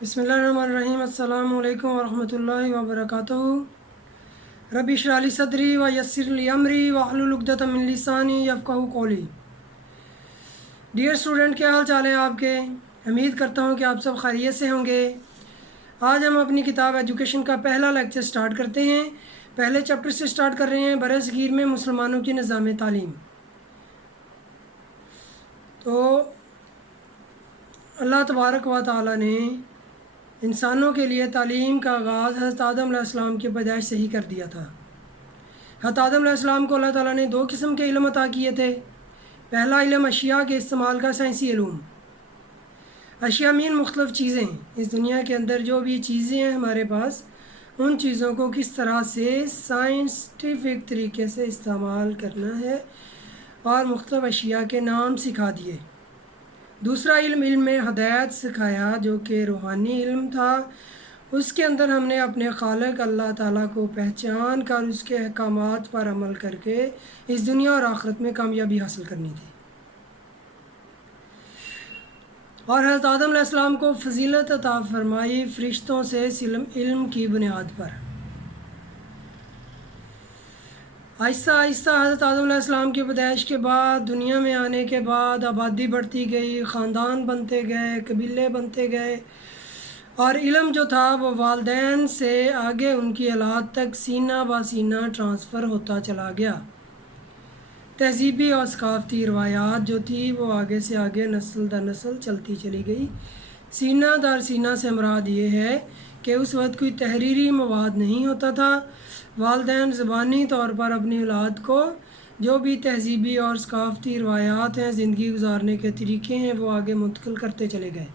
بسم اللہ الرحمن الرحیم۔ السلام علیکم ورحمۃ اللہ وبرکاتہ۔ رب اشرح لی صدری ویسر لی امری واحلل عقدۃ من لسانی یفقہوا قولی۔ ڈیئر اسٹوڈنٹ، کیا حال چال ہیں آپ کے؟ امید کرتا ہوں کہ آپ سب خیریت سے ہوں گے۔ آج ہم اپنی کتاب ایجوکیشن کا پہلا لیکچر سٹارٹ کرتے ہیں۔ پہلے چیپٹر سے سٹارٹ کر رہے ہیں، برِ صغیر میں مسلمانوں کی نظام تعلیم۔ تو اللہ تبارک و تعالیٰ نے انسانوں کے لیے تعلیم کا آغاز حضرت آدم علیہ السلام کی پیدائش سے ہی کر دیا تھا۔ حضرت آدم علیہ السلام کو اللہ تعالیٰ نے 2 قسم کے علم عطا کیے تھے۔ پہلا علم اشیاء کے استعمال کا، سائنسی علوم۔ اشیاء مین مختلف چیزیں، اس دنیا کے اندر جو بھی چیزیں ہیں ہمارے پاس، ان چیزوں کو کس طرح سے سائنسٹیفک طریقے سے استعمال کرنا ہے، اور مختلف اشیاء کے نام سکھا دیے۔ دوسرا علم ہدایت سکھایا، جو کہ روحانی علم تھا۔ اس کے اندر ہم نے اپنے خالق اللہ تعالیٰ کو پہچان کر اس کے احکامات پر عمل کر کے اس دنیا اور آخرت میں کامیابی حاصل کرنی تھی۔ اور حضرت آدم علیہ السلام کو فضیلت عطا فرمائی فرشتوں سے علم کی بنیاد پر۔ آہستہ آہستہ حضرت آدم علیہ السلام کی پیدائش کے بعد، دنیا میں آنے کے بعد آبادی بڑھتی گئی، خاندان بنتے گئے، قبیلے بنتے گئے، اور علم جو تھا وہ والدین سے آگے ان کی اولاد تک سینہ بہ سینہ ٹرانسفر ہوتا چلا گیا۔ تہذیبی اور ثقافتی روایات جو تھی وہ آگے سے آگے نسل در نسل چلتی چلی گئی۔ سینہ در سینہ سے مراد یہ ہے کہ اس وقت کوئی تحریری مواد نہیں ہوتا تھا۔ والدین زبانی طور پر اپنی اولاد کو جو بھی تہذیبی اور ثقافتی روایات ہیں، زندگی گزارنے کے طریقے ہیں، وہ آگے منتقل کرتے چلے گئے۔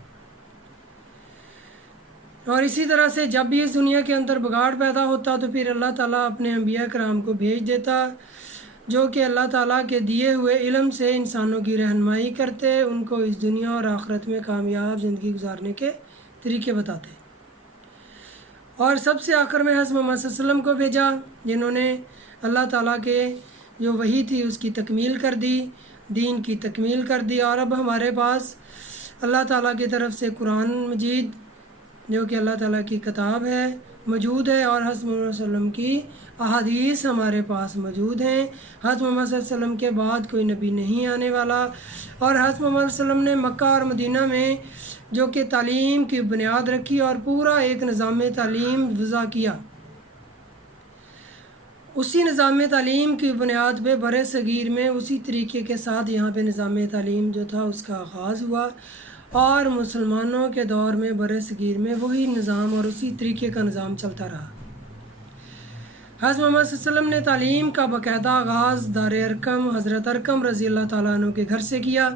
اور اسی طرح سے جب بھی اس دنیا کے اندر بگاڑ پیدا ہوتا تو پھر اللہ تعالیٰ اپنے انبیاء کرام کو بھیج دیتا، جو کہ اللہ تعالیٰ کے دیے ہوئے علم سے انسانوں کی رہنمائی کرتے، ان کو اس دنیا اور آخرت میں کامیاب زندگی گزارنے کے طریقے بتاتے۔ اور سب سے آخر میں حضرت محمد صلی اللہ علیہ وسلم کو بھیجا، جنہوں نے اللہ تعالیٰ کے جو وحی تھی اس کی تکمیل کر دی، دین کی تکمیل کر دی۔ اور اب ہمارے پاس اللہ تعالیٰ کی طرف سے قرآن مجید، جو کہ اللہ تعالیٰ کی کتاب ہے، موجود ہے، اور حضرت محمد صلی اللہ علیہ وسلم کی احادیث ہمارے پاس موجود ہیں۔ حضرت محمد صلی اللہ علیہ وسلم کے بعد کوئی نبی نہیں آنے والا، اور حضرت محمد صلی اللہ علیہ وسلم نے مکہ اور مدینہ میں جو کہ تعلیم کی بنیاد رکھی اور پورا ایک نظام تعلیم وضع کیا، اسی نظام تعلیم کی بنیاد پہ برِ صغیر میں اسی طریقے کے ساتھ یہاں پہ نظام تعلیم جو تھا اس کا آغاز ہوا، اور مسلمانوں کے دور میں برِ صغیر میں وہی نظام اور اسی طریقے کا نظام چلتا رہا۔ حضرت محمد صلی اللہ علیہ وسلم نے تعلیم کا باقاعدہ آغاز دار ارقم حضرت ارقم رضی اللہ تعالیٰ عنہ کے گھر سے کیا،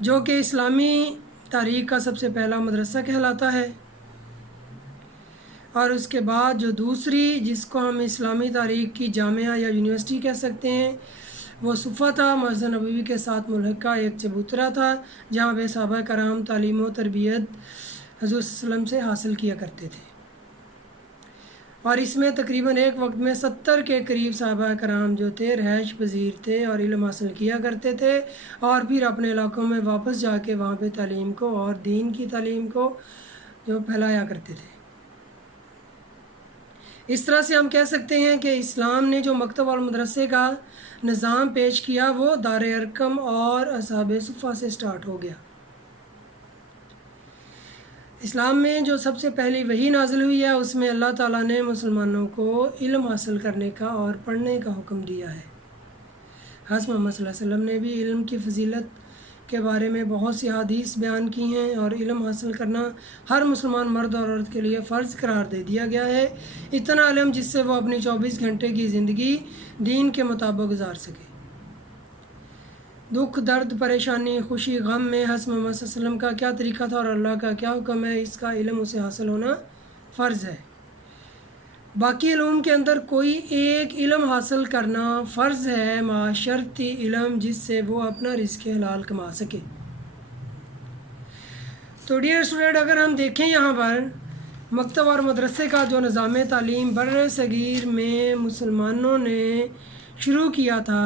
جو کہ اسلامی تاریخ کا سب سے پہلا مدرسہ کہلاتا ہے۔ اور اس کے بعد جو دوسری، جس کو ہم اسلامی تاریخ کی جامعہ یا یونیورسٹی کہہ سکتے ہیں، وہ صفہ تھا، مسجد نبوی کے ساتھ ملحقہ ایک چبوترا تھا، جہاں پہ صحابہ کرام تعلیم و تربیت حضور صلی اللہ علیہ وسلم سے حاصل کیا کرتے تھے۔ اور اس میں تقریباً ایک وقت میں 70 کے قریب صحابہ کرام جو تھے رہائش پذیر تھے اور علم حاصل کیا کرتے تھے، اور پھر اپنے علاقوں میں واپس جا کے وہاں پہ تعلیم کو اور دین کی تعلیم کو جو پھیلایا کرتے تھے۔ اس طرح سے ہم کہہ سکتے ہیں کہ اسلام نے جو مکتب اور مدرسے کا نظام پیش کیا وہ دار ارقم اور اصحاب صفہ سے سٹارٹ ہو گیا۔ اسلام میں جو سب سے پہلی وحی نازل ہوئی ہے، اس میں اللہ تعالیٰ نے مسلمانوں کو علم حاصل کرنے کا اور پڑھنے کا حکم دیا ہے۔ حضرت محمد صلی اللہ علیہ وسلم نے بھی علم کی فضیلت کے بارے میں بہت سی حدیث بیان کی ہیں، اور علم حاصل کرنا ہر مسلمان مرد اور عورت کے لیے فرض قرار دے دیا گیا ہے۔ اتنا علم جس سے وہ اپنی 24 گھنٹے کی زندگی دین کے مطابق گزار سکے۔ دکھ، درد، پریشانی، خوشی، غم میں حضرت محمد صلی اللہ علیہ وسلم کا کیا طریقہ تھا اور اللہ کا کیا حکم ہے، اس کا علم اسے حاصل ہونا فرض ہے۔ باقی علوم کے اندر کوئی ایک علم حاصل کرنا فرض ہے، معاشرتی علم، جس سے وہ اپنا رزق حلال کما سکے۔ تو ڈیئر اسٹوڈنٹ، اگر ہم دیکھیں یہاں پر مکتب اور مدرسے کا جو نظام تعلیم برِ صغیر میں مسلمانوں نے شروع کیا تھا،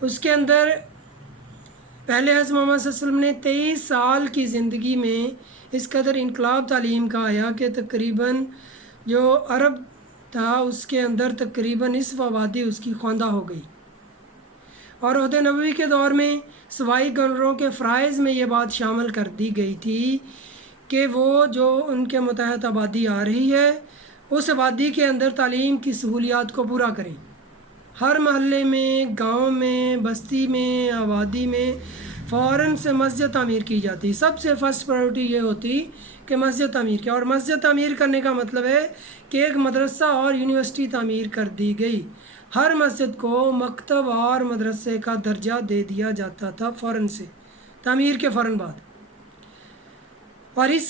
اس کے اندر پہلے حضرت محمد صلی اللہ علیہ وسلم نے 23 سال کی زندگی میں اس قدر انقلاب تعلیم کا آیا کہ تقریباً جو عرب تھا اس کے اندر تقریباً نصف آبادی اس کی خواندہ ہو گئی، اور عہد نبوی کے دور میں صوبائی گورنروں کے فرائض میں یہ بات شامل کر دی گئی تھی کہ وہ جو ان کے متحد آبادی آ رہی ہے اس آبادی کے اندر تعلیم کی سہولیات کو پورا کریں۔ ہر محلے میں، گاؤں میں، بستی میں، آبادی میں فوراً سے مسجد تعمیر کی جاتی۔ سب سے فرسٹ پرائیورٹی یہ ہوتی کہ مسجد تعمیر کی، اور مسجد تعمیر کرنے کا مطلب ہے کہ ایک مدرسہ اور یونیورسٹی تعمیر کر دی گئی۔ ہر مسجد کو مکتب اور مدرسے کا درجہ دے دیا جاتا تھا فوراً سے، تعمیر کے فوراً بعد، اور اس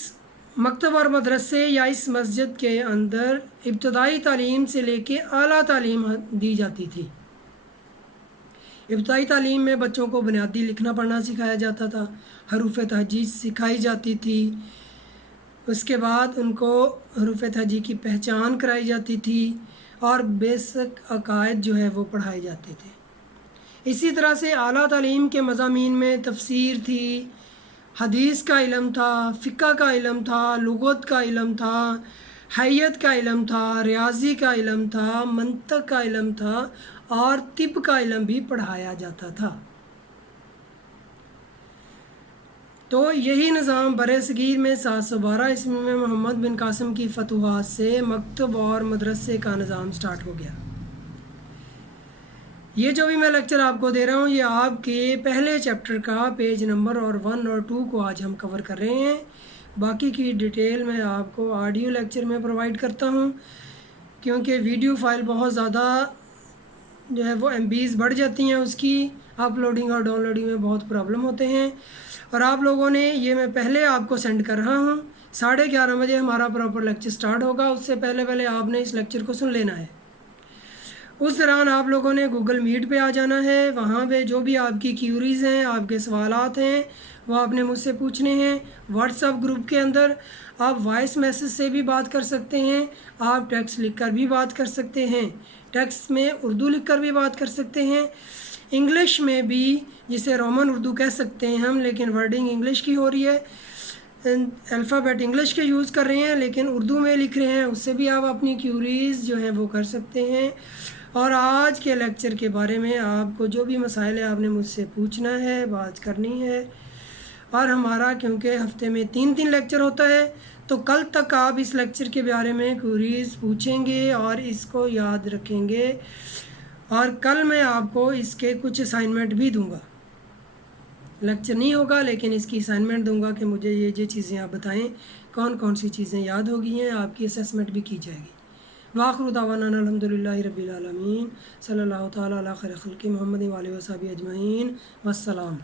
مکتب اور مدرسے یا اس مسجد کے اندر ابتدائی تعلیم سے لے کے اعلیٰ تعلیم دی جاتی تھی۔ ابتدائی تعلیم میں بچوں کو بنیادی لکھنا پڑھنا سکھایا جاتا تھا، حروف تہجی سکھائی جاتی تھی، اس کے بعد ان کو حروف تہجی کی پہچان کرائی جاتی تھی، اور بیسک عقائد جو ہے وہ پڑھائے جاتے تھے۔ اسی طرح سے اعلیٰ تعلیم کے مضامین میں تفسیر تھی، حدیث کا علم تھا، فقہ کا علم تھا، لغت کا علم تھا، حیت کا علم تھا، ریاضی کا علم تھا، منطق کا علم تھا، اور طب کا علم بھی پڑھایا جاتا تھا۔ تو یہی نظام برصغیر میں 712 عیسوی میں محمد بن قاسم کی فتوحات سے مکتب اور مدرسے کا نظام سٹارٹ ہو گیا۔ یہ جو بھی میں لیکچر آپ کو دے رہا ہوں یہ آپ کے پہلے چیپٹر کا پیج نمبر اور 1 اور 2 کو آج ہم کور کر رہے ہیں۔ باقی کی ڈیٹیل میں آپ کو آڈیو لیکچر میں پرووائڈ کرتا ہوں، کیونکہ ویڈیو فائل بہت زیادہ جو ہے وہ MBs بڑھ جاتی ہیں، اس کی اپلوڈنگ اور ڈاؤن لوڈنگ میں بہت پرابلم ہوتے ہیں، اور آپ لوگوں نے یہ میں پہلے آپ کو سینڈ کر رہا ہوں۔ 11:30 بجے ہمارا پراپر لیکچر سٹارٹ ہوگا، اس سے پہلے آپ نے اس لیکچر کو سن لینا ہے۔ اس دوران آپ لوگوں نے گوگل میٹ پہ آ جانا ہے، وہاں پہ جو بھی آپ کی کیوریز ہیں، آپ کے سوالات ہیں، وہ آپ نے مجھ سے پوچھنے ہیں۔ واٹس ایپ گروپ کے اندر آپ وائس میسج سے بھی بات کر سکتے ہیں، آپ ٹیکسٹ لکھ کر بھی بات کر سکتے ہیں، ٹیکسٹ میں اردو لکھ کر بھی بات کر سکتے ہیں، انگلش میں بھی، جسے رومن اردو کہہ سکتے ہیں ہم، لیکن ورڈنگ انگلش کی ہو رہی ہے، الفابیٹ انگلش کے یوز کر رہے ہیں لیکن اردو میں لکھ رہے ہیں، اس سے بھی آپ اپنی کیوریز جو ہیں وہ کر سکتے ہیں۔ اور آج کے لیکچر کے بارے میں آپ کو جو بھی مسائل ہے آپ نے مجھ سے پوچھنا ہے، بات کرنی ہے، اور ہمارا کیونکہ ہفتے میں 3 لیکچر ہوتا ہے تو کل تک آپ اس لیکچر کے بارے میں کوریز پوچھیں گے اور اس کو یاد رکھیں گے، اور کل میں آپ کو اس کے کچھ اسائنمنٹ بھی دوں گا۔ لیکچر نہیں ہوگا لیکن اس کی اسائنمنٹ دوں گا کہ مجھے یہ چیزیں آپ بتائیں کون کون سی چیزیں یاد ہو گئی ہیں، آپ کی اسیسمنٹ بھی کی جائے گی۔ وآخر دعوانا الحمدللہ رب العالمین، صلی اللہ تعالیٰ علی خیر خلق محمد و آلہ و صحبہ اجمعین، والسلام۔